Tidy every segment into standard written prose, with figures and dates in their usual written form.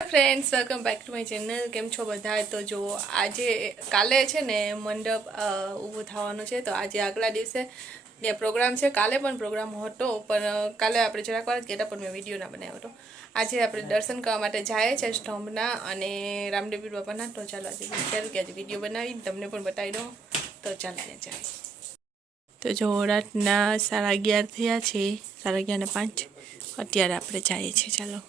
Friends welcome back to my channel. केम छो बधाए? तो जो आज काले है ने मंडप ऊभું થવાનું છે તો આજે આગલા દિવસે જે પ્રોગ્રામ છે કાલે પણ પ્રોગ્રામ હતો પણ કાલે આપણે જરાક વાર જ કહેતા પણ મેં વિડીયો ના બનાવ્યો હતો। આજે આપણે દર્શન કરવા માટે જાય છે સ્તંભના અને રામદેવપીર બાપાના। તો ચાલો આજે વિચાર્યું કે આજે વિડીયો બનાવીને તમને પણ બતાવી દઉં। તો ચાલો ત્યાં જાય। તો જો રાતના 11:30 થયા છે, 11:05 અત્યારે આપણે જઈએ છીએ। ચાલો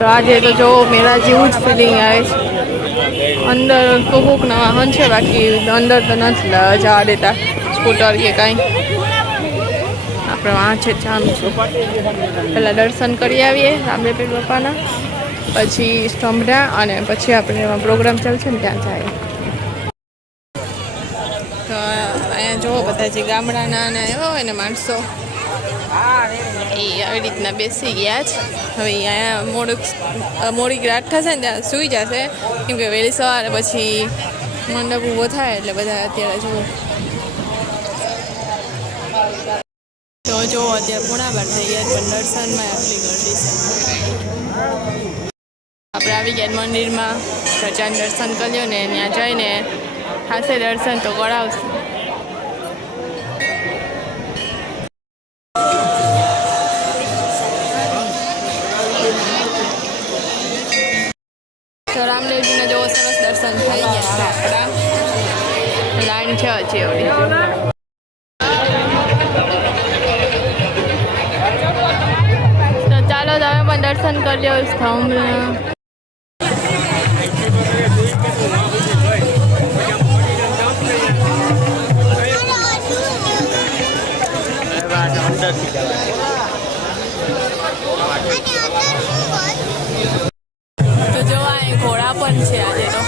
तो आज तो जो मेरा जेवू ज फीलिंग आए अंदर तो कोक ना वाहन है बाकी अंदर तो नहीं जवा देता स्कूटर के कहीं आप वहाँ है जाम पहला दर्शन करी आवीए रामदेवपीर बापाना पछी स्तंभना अने पछी आपणे प्रोग्राम चलशे ने त्यां जाए। तो अहींया जो बधा जे गामडाना ने एवा होय ने माणसो આવી રીતના બેસી ગયા છે। હવે અહીંયા મોડી રાત થશે ને ત્યાં સૂઈ જશે કેમ કે વહેલી સવારે પછી મંડપ ઊભો થાય એટલે બધા અત્યારે જુઓ તો જો અત્યારે 11:30 થઈ ગયા પણ દર્શનમાં આટલી ગરદી છે। આપણે આવી ગયા મંદિરમાં પ્રજાને દર્શન કર્યો ને ત્યાં જઈને ખાસે દર્શન તો કરાવશે। तो रामदेवजी ने जो सरस दर्शन थई गया आपड़ा लाइन छे हजी एवडी। तो चालो तमे पण दर्शन करजो स्तंभना। घोड़ा पण छे आजे तो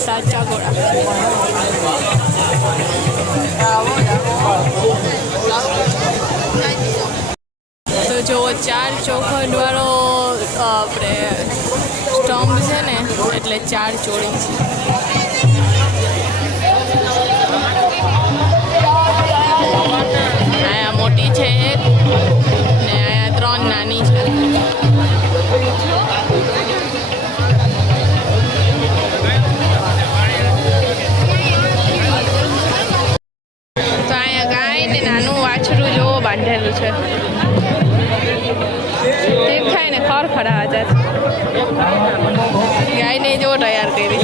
साचा घोड़ा। तो जो 4 चौखट वाळो आपणे स्टम्प छे ने एटले 4 जोड़ी छे। आया मोटी छे एक ने आया 3 नानी छे। बांधेलू है देखाय ने खड़खड़ा जाए गाय ने जो तैयार करी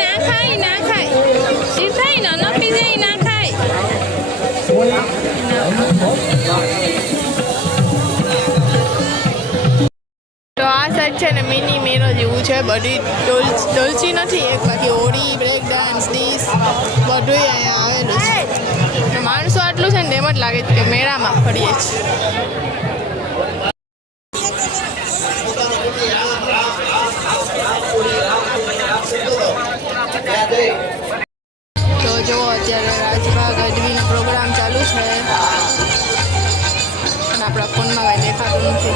ना खाई सीधाई ना पी जाए ना खाई। तो आ साइड है ने मिनी मेरो जेवू है बड़ी डोलची नहीं एक बाकी होड़ी ब्रेक डांस डीस बधुं अहींया आवेलुं छे। माणसो आटलुं छे ने एम ज लागे के मेळामां फरीए छीए। तो जो अत्यारे राजभा गढ़वीनो प्रोग्राम चालू है पण आपणा फोनमां कांई देखातुं नथी।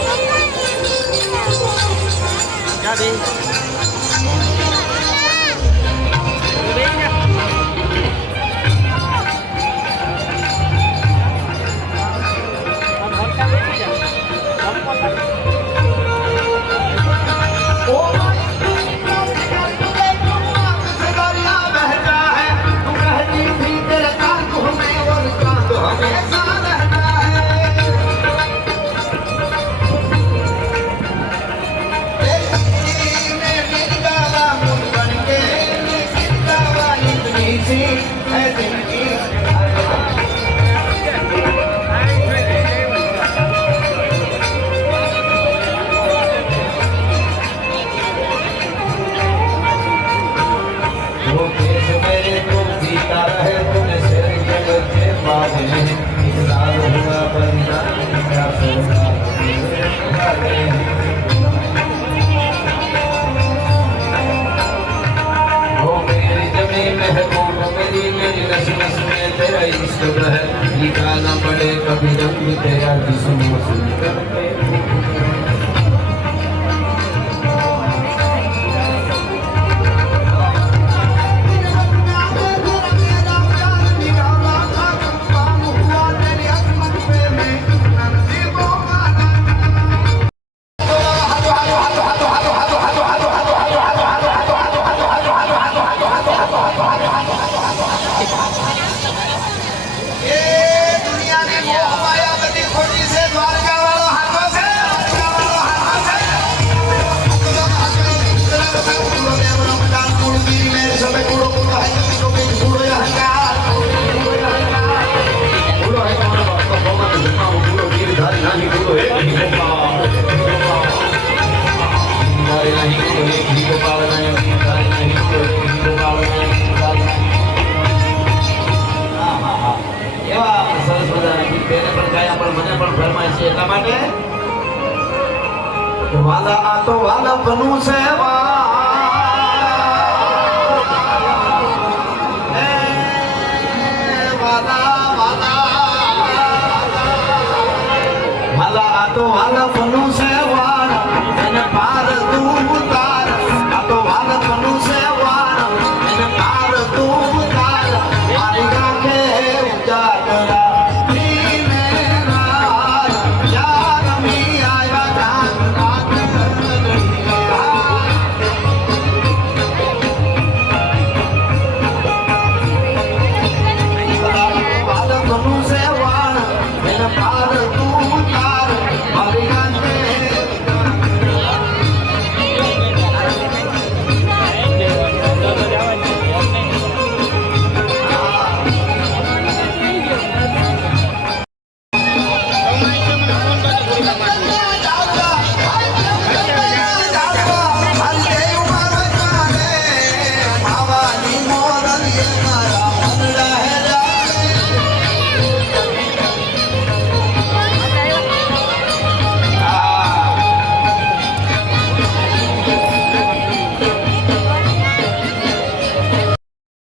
निकालना पड़े कभी रंग तेरा जिस्म सुनकर એવા સરસ મજાના ગીત તેને પણ ગાયા પણ મને પણ ફરમાય છે એટલા માટે વાલા આ તો વાલા બનવું છે વાલા આ તો વાલા બનવું છે વાળ એને પાર તું તાર આ તો વાલા બનવું છે વાળ એને પાર તું તાર મારી ગાંઠે ઉજાગરા નીને રાત યાર મી આયા ગાન રાત વાલા બનવું છે વાળ એને પાર તું તાર મારી ગાંઠે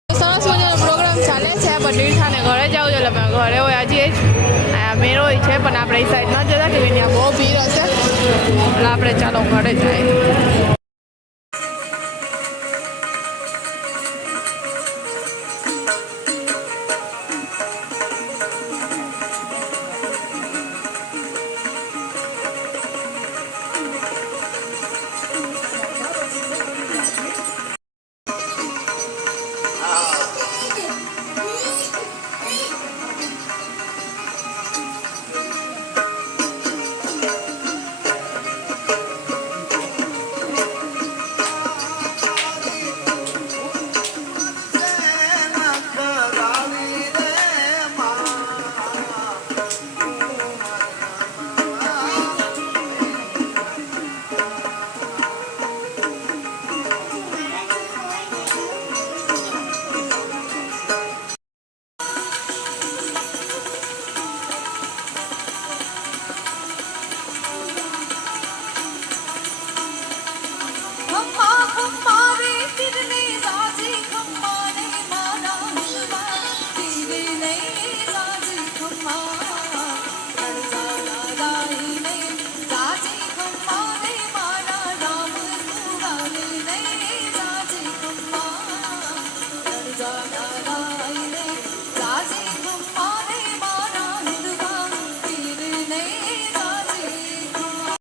સરસ મજાનો પ્રોગ્રામ ચાલે છે પણ તીર્થાને ઘરે જવું છે એટલે અમે ઘરે હોય હજી જ આ મેળો છે પણ આપણે એ સાઈડ ન જતા કે ત્યાં બહુ ભીડ હશે એટલે આપણે ચાલો ઘરે જાય.